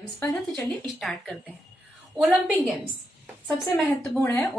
Games पर है, तो चलिए स्टार्ट करते हैं। ओलंपिक गेम्स सबसे महत्वपूर्ण है।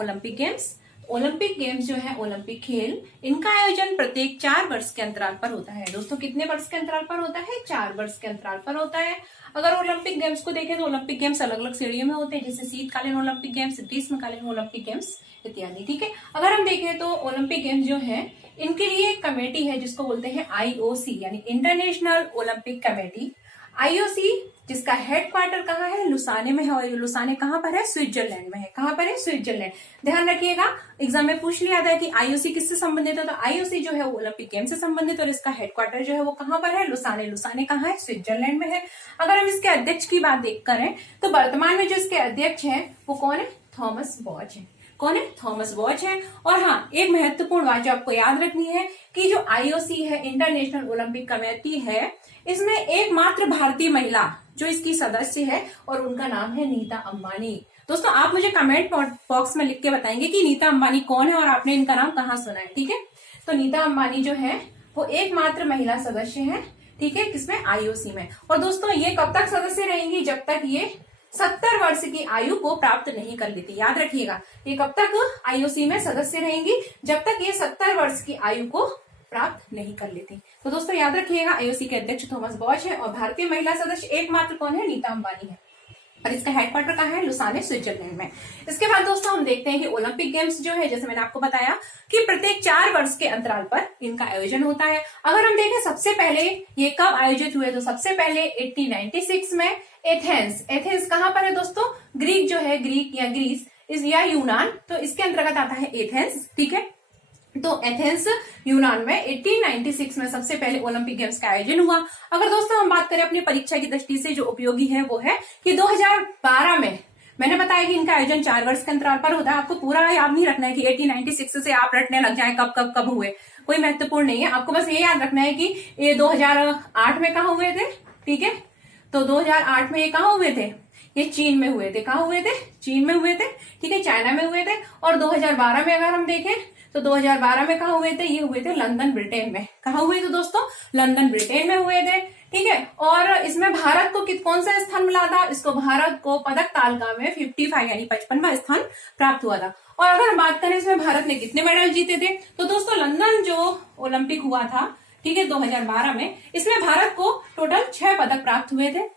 ओलंपिक गेम्स जो है ओलंपिक खेल, इनका आयोजन प्रत्येक 4 वर्ष के अंतराल पर होता है। दोस्तों कितने वर्ष के अंतराल पर होता है? 4 वर्ष के अंतराल पर होता है। अगर ओलंपिक गेम्स को देखें तो ओलंपिक गेम्स अलग अलग श्रेणियों में होते हैं, जैसे शीतकालीन ओलंपिक गेम्स, ग्रीष्मकालीन ओलंपिक गेम्स इत्यादि। ठीक है, अगर हम देखें तो ओलंपिक गेम्स जो है इनके लिए एक कमेटी है जिसको बोलते हैं आईओसी, यानी इंटरनेशनल ओलंपिक कमेटी। आईओसी जिसका हेडक्वार्टर कहाँ है? लुसाने में है, और लुसाने कहाँ पर है? स्विट्जरलैंड में है। कहाँ पर है? स्विट्जरलैंड। ध्यान रखिएगा, एग्जाम में पूछ लिया था कि आईओसी किससे संबंधित है, तो आईओसी जो है वो ओलंपिक गेम से संबंधित, और इसका हेडक्वार्टर जो है वो कहाँ पर है? लुसाने। लुसाने कहाँ है? स्विट्जरलैंड में है। अगर हम इसके अध्यक्ष की बात करें तो वर्तमान में जो इसके अध्यक्ष है वो कौन है? थॉमस बॉच है। कौन है? थॉमस बॉच है। और हाँ, एक महत्वपूर्ण बात जो आपको याद रखनी है कि जो आईओसी है, इंटरनेशनल ओलंपिक कमेटी है, इसमें एकमात्र भारतीय महिला जो इसकी सदस्य है और उनका नाम है नीता अंबानी। दोस्तों आप मुझे कमेंट बॉक्स में लिख के बताएंगे कि नीता अंबानी कौन है और आपने इनका नाम कहाँ सुना है। ठीक है, तो नीता अंबानी जो है वो एकमात्र महिला सदस्य है। ठीक है, किसमें? आईओसी में। और दोस्तों ये कब तक सदस्य रहेंगी? जब तक ये 70 वर्ष की आयु को प्राप्त नहीं कर लेती। याद रखिएगा, ये कब तक आईओसी में सदस्य रहेंगी? जब तक ये 70 वर्ष की आयु को प्राप्त नहीं कर लेती। तो दोस्तों याद रखिएगा, आईओसी के अध्यक्ष थॉमस बॉच है और भारतीय महिला सदस्य एकमात्र कौन है? नीता अंबानी है। और इसका हेडक्वार्टर कहाँ है? लुसाने, स्विट्जरलैंड में। इसके बाद दोस्तों हम देखते हैं कि ओलंपिक गेम्स जो है, जैसे मैंने आपको बताया कि प्रत्येक 4 वर्ष के अंतराल पर इनका आयोजन होता है। अगर हम देखें सबसे पहले ये कब आयोजित हुए, तो सबसे पहले 1896 में एथेंस। एथेंस कहाँ पर है दोस्तों? ग्रीक जो है, ग्रीक या ग्रीस या यूनान, तो इसके अंतर्गत आता है एथेंस। ठीक है, तो एथेंस यूनान में 1896 में सबसे पहले ओलंपिक गेम्स का आयोजन हुआ। अगर दोस्तों हम बात करें अपनी परीक्षा की दृष्टि से जो उपयोगी है वो है कि 2012 में मैंने बताया कि इनका आयोजन 4 वर्ष के अंतराल पर होता है। आपको पूरा याद नहीं रखना है कि 1896 से आप रटने लग जाए कब कब कब हुए, कोई महत्वपूर्ण नहीं है। आपको बस ये याद रखना है कि ये 2008 में कहाँ हुए थे। ठीक है, तो 2008 में ये कहाँ हुए थे? ये चीन में हुए थे। कहाँ हुए थे? चीन में हुए थे। ठीक है, चाइना में हुए थे। और 2012 में अगर हम देखें तो 2012 में कहाँ हुए थे? ये हुए थे लंदन, ब्रिटेन में। कहाँ हुए थे दोस्तों? लंदन, ब्रिटेन में हुए थे। ठीक है, और इसमें भारत को कौन सा स्थान मिला था? इसको भारत को पदक तालिका में 55 यानी 55वां स्थान प्राप्त हुआ था। और अगर हम बात करें इसमें भारत ने कितने मेडल जीते थे, तो दोस्तों लंदन जो ओलंपिक हुआ था, ठीक है, 2012 में, इसमें भारत को टोटल 6 पदक प्राप्त हुए थे,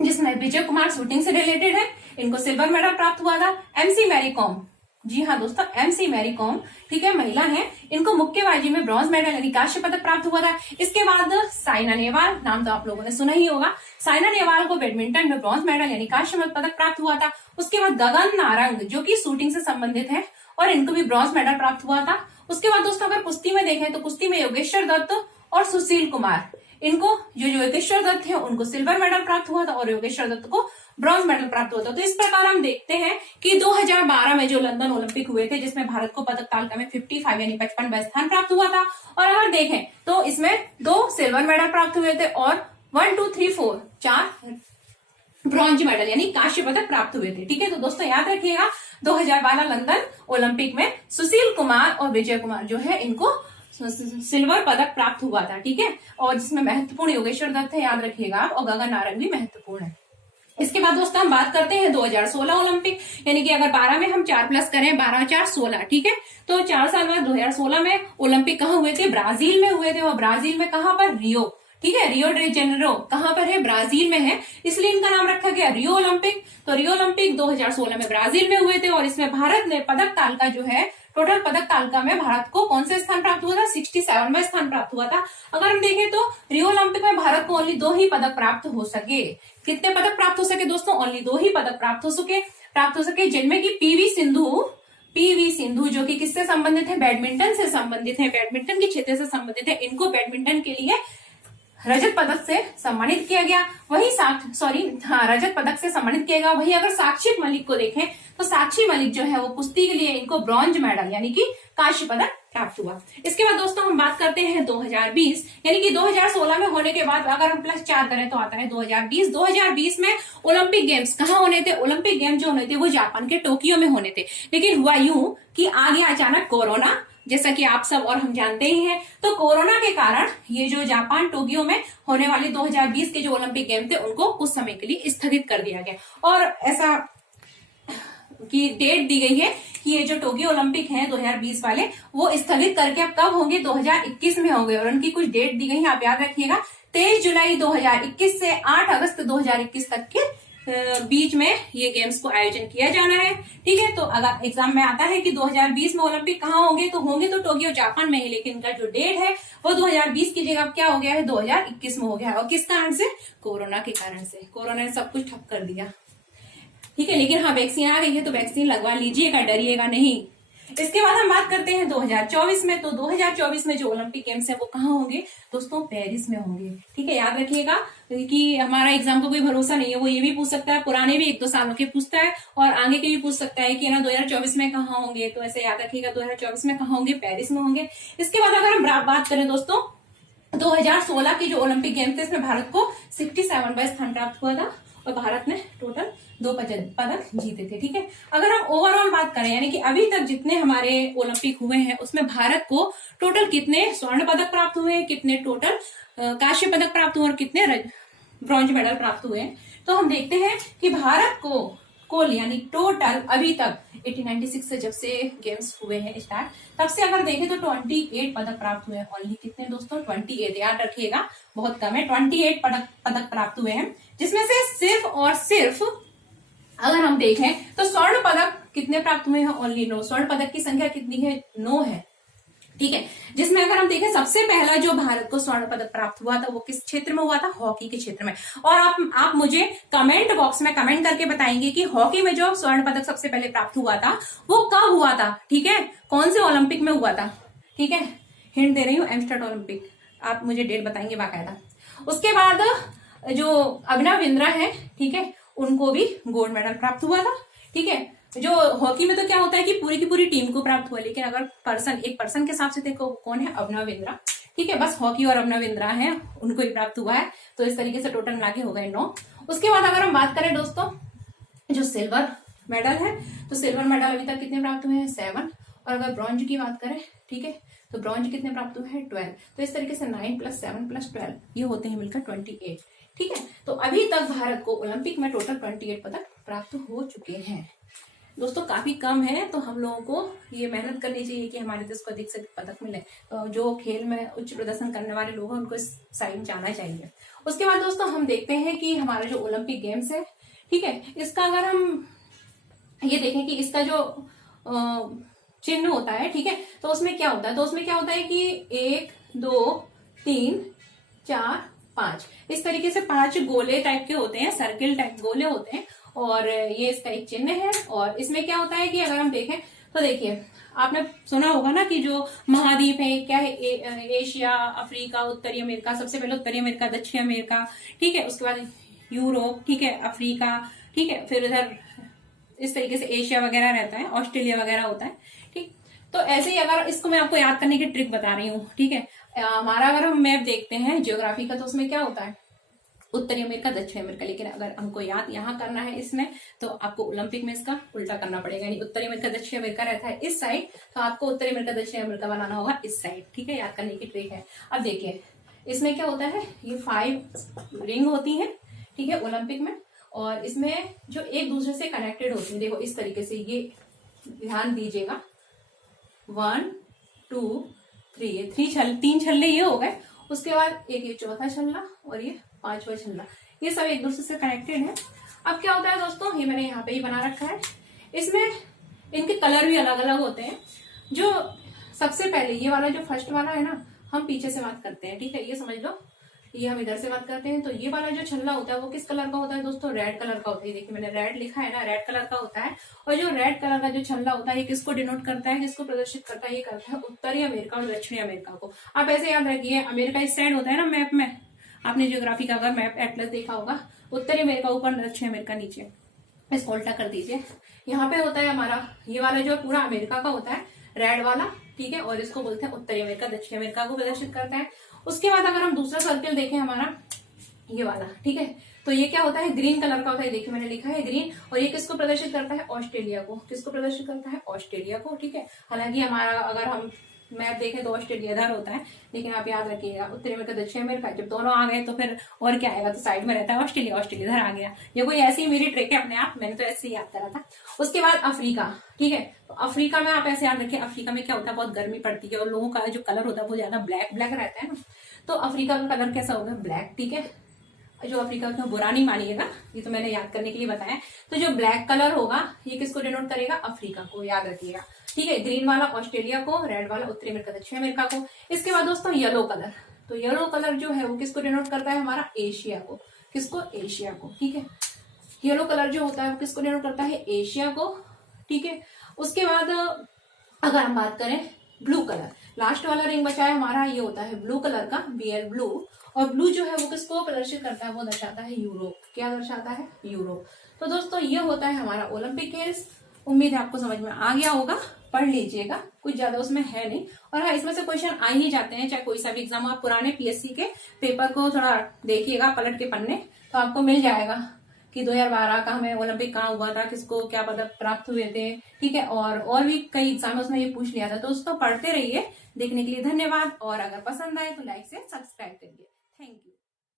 जिसमें विजय कुमार शूटिंग से रिलेटेड है, इनको सिल्वर मेडल प्राप्त हुआ था। एमसी मैरी कॉम, जी हाँ दोस्तों, एमसी मैरी कॉम, ठीक है, महिला है, इनको मुक्केबाजी में ब्रॉन्ज मेडल यानी कांस्य पदक प्राप्त हुआ था। इसके बाद साइना नेहवाल, नाम तो आप लोगों ने सुना ही होगा, साइना नेहवाल को बैडमिंटन में ब्रॉन्ज मेडल यानी कांस्य पदक प्राप्त हुआ था। उसके बाद गगन नारंग जो कि शूटिंग से संबंधित है और इनको भी ब्रॉन्ज मेडल प्राप्त हुआ था। उसके बाद दोस्तों अगर कुश्ती में देखें तो कुश्ती में योगेश्वर दत्त और सुशील कुमार, इनको जो योगेश्वर दत्त है उनको सिल्वर मेडल प्राप्त हुआ था और योगेश्वर दत्त को ब्रॉन्ज मेडल प्राप्त हुआ था। तो इस प्रकार हम देखते हैं कि 2012 में जो लंदन ओलंपिक हुए थे, जिसमें भारत को पदक तालिका में 55 यानी 55वां स्थान प्राप्त हुआ था। और अगर देखें तो इसमें 2 सिल्वर मेडल प्राप्त हुए थे और 1 2 3 4 4 ब्रॉन्ज मेडल यानी कांस्य पदक प्राप्त हुए थे। ठीक है, तो दोस्तों याद रखिएगा 2012 लंदन ओलंपिक में सुशील कुमार और विजय कुमार जो है इनको सिल्वर पदक प्राप्त हुआ था। ठीक है, और जिसमें महत्वपूर्ण योगेश्वर दत्त है, याद रखिएगा आप, और गगन नारंग भी महत्वपूर्ण है। इसके बाद दोस्तों हम बात करते हैं 2016 ओलंपिक, यानी कि अगर 12 में हम 4 प्लस करें, 12 4 16, ठीक है, तो 4 साल बाद 2016 में ओलंपिक कहाँ हुए थे? ब्राजील में हुए थे। और ब्राजील में कहाँ पर? रियो। ठीक है, रियो डे जेनेरो कहाँ पर है? ब्राजील में है, इसलिए इनका नाम रखा गया रियो ओलंपिक। तो रियो ओलंपिक 2016 में ब्राजील में हुए थे और इसमें भारत ने पदक तालिका जो है, टोटल पदक तालिका में भारत को कौन से स्थान प्राप्त हुआ था? 67वां स्थान प्राप्त हुआ था। अगर हम देखें तो रियो ओलंपिक में भारत को ओनली 2 ही पदक प्राप्त हो सके। कितने पदक प्राप्त हो सके दोस्तों? ओनली 2 ही पदक प्राप्त हो सके, जिनमें की पीवी सिंधु जो कि किससे संबंधित है? बैडमिंटन से संबंधित है, बैडमिंटन के क्षेत्र से संबंधित है, इनको बैडमिंटन के लिए रजत पदक से सम्मानित किया गया। वही रजत पदक से सम्मानित किया गया। वही अगर साक्षी मलिक को देखें तो साक्षी मलिक जो है वो कुश्ती के लिए इनको ब्रॉन्ज मेडल यानी कि कांस्य पदक प्राप्त हुआ। इसके बाद दोस्तों हम बात करते हैं 2020, यानी कि 2016 में होने के बाद अगर हम +4 करें तो आता है 2020। 2020 में ओलंपिक गेम्स कहाँ होने थे? ओलंपिक गेम्स जो होने थे वो जापान के टोक्यो में होने थे, लेकिन हुआ यूं कि आ गया अचानक कोरोना, जैसा कि आप सब और हम जानते ही हैं, तो कोरोना के कारण ये जो जापान टोक्यो में होने वाले 2020 के जो ओलंपिक गेम थे उनको कुछ समय के लिए स्थगित कर दिया गया और ऐसा की डेट दी गई है कि ये जो टोक्यो ओलंपिक हैं 2020 वाले वो स्थगित करके अब कब होंगे, 2021 में होंगे। और उनकी कुछ डेट दी गई है, आप याद रखिएगा 23 जुलाई 2021 से 8 अगस्त 2021 तक के बीच में ये गेम्स को आयोजन किया जाना है। ठीक है, तो अगर एग्जाम में आता है कि 2020 में ओलंपिक कहाँ होंगे, तो होंगे तो टोक्यो जापान में ही, लेकिन इनका जो डेट है वो 2020 की जगह क्या हो गया है, 2021 में हो गया है। और किस कारण से, कोरोना के कारण से। कोरोना ने सब कुछ ठप कर दिया। ठीक है, लेकिन हाँ वैक्सीन आ गई है तो वैक्सीन लगवा लीजिएगा, डरिएगा नहीं। इसके बाद हम बात करते हैं 2024 में। तो 2024 में जो ओलंपिक गेम्स है वो कहाँ होंगे दोस्तों, पेरिस में होंगे। ठीक है, याद रखिएगा कि हमारा एग्जाम का कोई भरोसा नहीं है, वो ये भी पूछ सकता है, पुराने भी 1-2 सालों के पूछता है और आगे के भी पूछ सकता है कि ना 2024 में कहाँ होंगे। तो ऐसे याद रखिएगा 2024 में कहाँ होंगे, पेरिस में होंगे। इसके बाद अगर हम बात करें दोस्तों 2016 के जो ओलंपिक गेम्स थे इसमें भारत को 67वां स्थान प्राप्त हुआ था और भारत ने टोटल 2 पदक जीते थे। ठीक है, अगर हम ओवरऑल बात करें यानी कि अभी तक जितने हमारे ओलंपिक हुए हैं उसमें भारत को टोटल कितने स्वर्ण पदक प्राप्त हुए हैं, कितने टोटल कांस्य पदक प्राप्त हुए और कितने ब्रॉन्ज मेडल प्राप्त हुए हैं, तो हम देखते हैं कि भारत को कुल यानी टोटल अभी तक 1896 से जब से गेम्स हुए हैं स्टार्ट, तब से अगर देखें तो 28 पदक प्राप्त हुए हैं। ओनली कितने दोस्तों, 28, याद रखिएगा बहुत कम है, 28 पदक प्राप्त हुए हैं, जिसमें से सिर्फ और सिर्फ अगर हम देखें तो स्वर्ण पदक कितने प्राप्त हुए हैं, ओनली 9। स्वर्ण पदक की संख्या कितनी है, 9 है। ठीक है, जिसमें अगर हम देखें सबसे पहला जो भारत को स्वर्ण पदक प्राप्त हुआ था वो किस क्षेत्र में हुआ था, हॉकी के क्षेत्र में। और आप मुझे कमेंट बॉक्स में कमेंट करके बताएंगे कि हॉकी में जो स्वर्ण पदक सबसे पहले प्राप्त हुआ था वो कब हुआ था। ठीक है, कौन से ओलंपिक में हुआ था। ठीक है, हिंट दे रही हूँ, एम्स्टर्डम ओलंपिक, आप मुझे डेट बताएंगे बाकायदा। उसके बाद जो अभिनव बिंद्रा है, ठीक है, उनको भी गोल्ड मेडल प्राप्त हुआ था। ठीक है, जो हॉकी में तो क्या होता है कि पूरी की पूरी टीम को प्राप्त हुआ, लेकिन अगर एक पर्सन के हिसाब से देखो कौन है, अभिनव बिंद्रा। ठीक है, बस हॉकी और अभिनव बिंद्रा है, उनको ही प्राप्त हुआ है। तो इस तरीके से टोटल मिला के हो गए 9। उसके बाद अगर हम बात करें दोस्तों जो सिल्वर मेडल है, तो सिल्वर मेडल अभी तक कितने प्राप्त हुए हैं, 7। और अगर ब्रॉन्ज की बात करें, ठीक है, तो ब्रॉन्ज कितने प्राप्त हुए हैं, 12। तो इस तरीके से 9 + 7 + 12 ये होते हैं मिलकर 28। ठीक है, तो अभी तक भारत को ओलंपिक में टोटल 28 पदक प्राप्त हो चुके हैं। दोस्तों काफी कम है, तो हम लोगों को ये मेहनत करनी चाहिए कि हमारे देश को अधिक से अधिक पदक मिले। तो जो खेल में उच्च प्रदर्शन करने वाले लोग हैं उनको इस साइड में जाना चाहिए। उसके बाद दोस्तों हम देखते हैं कि हमारा जो ओलंपिक गेम्स है, ठीक है, इसका अगर हम ये देखें कि इसका जो चिन्ह होता है, ठीक है, तो उसमें क्या होता है, तो उसमें क्या होता है कि 1 2 3 4 5 इस तरीके से 5 गोले टाइप के होते हैं, सर्किल टाइप गोले होते हैं और ये इसका एक चिन्ह है। और इसमें क्या होता है कि अगर हम देखें तो देखिए आपने सुना होगा ना कि जो महाद्वीप है क्या है, एशिया, अफ्रीका, उत्तरी अमेरिका, सबसे पहले उत्तरी अमेरिका, दक्षिण अमेरिका, ठीक है, उसके बाद यूरोप, ठीक है, अफ्रीका, ठीक है, फिर इधर इस तरीके से एशिया वगैरह रहता है, ऑस्ट्रेलिया वगैरह होता है। ठीक, तो ऐसे ही अगर इसको मैं आपको याद करने की ट्रिक बता रही हूँ। ठीक है, हमारा अगर हम मैप देखते हैं ज्योग्राफी का, तो उसमें क्या होता है, उत्तरी अमेरिका, दक्षिण अमेरिका, लेकिन अगर हमको याद यहाँ करना है इसमें, तो आपको ओलंपिक में इसका उल्टा करना पड़ेगा। यानी उत्तरी अमेरिका, दक्षिण अमेरिका रहता है इस साइड, तो आपको उत्तरी अमेरिका, दक्षिण अमेरिका बनाना होगा इस साइड। ठीक है, याद करने की ट्रिक है। अब देखिए इसमें क्या होता है, ये 5 रिंग होती है, ठीक है, ओलंपिक में, और इसमें जो एक दूसरे से कनेक्टेड होती है, देखो इस तरीके से, ये ध्यान दीजिएगा, 1 2 3, ये 3 छल्ले ये हो गए। उसके बाद एक ये चौथा छल्ला और ये 5वां छल्ला, ये सब एक दूसरे से कनेक्टेड है। अब क्या होता है दोस्तों, ये मैंने यहाँ पे ही बना रखा है, इसमें इनके कलर भी अलग अलग होते हैं। जो सबसे पहले ये वाला जो फर्स्ट वाला है ना, हम पीछे से बात करते हैं, ठीक है, ये समझ लो, ये हम इधर से बात करते हैं। तो ये वाला जो छल्ला होता है वो किस कलर का होता है दोस्तों, रेड कलर का होता है। देखिए मैंने रेड लिखा है ना, रेड कलर का होता है। और जो रेड कलर का जो छल्ला होता है ये किसको डिनोट करता है, किसको प्रदर्शित करता है, ये करता है उत्तरी अमेरिका और दक्षिणी अमेरिका को। आप ऐसे याद रखिए, अमेरिका इस साइड होता है ना मैप में, आपने ज्योग्राफी का अगर मैप एटलस देखा होगा, उत्तरी अमेरिका ऊपर, दक्षिण अमेरिका नीचे, इसको उल्टा कर दीजिए। यहाँ पे होता है हमारा ये वाला जो पूरा अमेरिका का होता है, रेड वाला, ठीक है, और इसको बोलते हैं उत्तरी अमेरिका, दक्षिण अमेरिका को प्रदर्शित करता है। उसके बाद अगर हम दूसरा सर्किल देखें हमारा ये वाला, ठीक है, तो ये क्या होता है, ग्रीन कलर का होता है। देखिए मैंने लिखा है ग्रीन, और ये किसको प्रदर्शित करता है, ऑस्ट्रेलिया को। किसको प्रदर्शित करता है, ऑस्ट्रेलिया को। ठीक है, हालांकि हमारा अगर हम मैप देखें तो ऑस्ट्रेलिया इधर होता है, लेकिन आप याद रखिएगा उत्तरी अमेरिका दक्षिण अमेरिका, जब दोनों आ गए तो फिर और क्या आएगा, तो साइड में रहता है ऑस्ट्रेलिया, ऑस्ट्रेलिया इधर आ गया। ये कोई ऐसी मेरी ट्रिक है अपने आप, मैंने तो ऐसे ही याद करा था। उसके बाद अफ्रीका, ठीक है, तो अफ्रीका में आप ऐसे याद रखें, अफ्रीका में क्या होता है, बहुत गर्मी पड़ती है और लोगों का जो कलर होता है वो ज्यादा ब्लैक ब्लैक रहता है ना, तो अफ्रीका का कलर कैसा होगा, ब्लैक, ठीक है। जो अफ्रीका का, बुरा नहीं मानिएगा, ये तो मैंने याद करने के लिए बताया। तो जो ब्लैक कलर होगा ये किसको डिनोट करेगा, अफ्रीका को, याद रखिएगा, ठीक है। ग्रीन वाला ऑस्ट्रेलिया को, रेड वाला उत्तरी अमेरिका दक्षिण अमेरिका को। इसके बाद दोस्तों येलो कलर, तो येलो कलर जो है वो किसको डिनोट करता है, हमारा एशिया को, किसको, एशिया को, ठीक है। येलो कलर जो होता है वो किसको डिनोट करता है, एशिया को, ठीक है। उसके बाद अगर हम बात करें ब्लू कलर, लास्ट वाला रिंग बचा है हमारा, ये होता है ब्लू कलर का, BL ब्लू, और ब्लू जो है वो किसको प्रदर्शित करता है, वो दर्शाता है यूरोप, क्या दर्शाता है, यूरोप। तो दोस्तों ये होता है हमारा ओलंपिक खेल्स। उम्मीद है आपको समझ में आ गया होगा, पढ़ लीजिएगा, कुछ ज्यादा उसमें है नहीं। और हाँ, इसमें से क्वेश्चन आ ही जाते हैं, चाहे कोई सा भी एग्जाम, आप पुराने PSC के पेपर को थोड़ा देखिएगा, पलट के पन्ने, तो आपको मिल जाएगा कि 2012 का हमें ओलंपिक कहाँ हुआ था, किसको क्या पदक प्राप्त हुए थे, ठीक है। और भी कई एग्जाम उसमें ये पूछ लिया था। तो दोस्तों पढ़ते रहिए। देखने के लिए धन्यवाद, और अगर पसंद आए तो लाइक से सब्सक्राइब करिए। Thank you.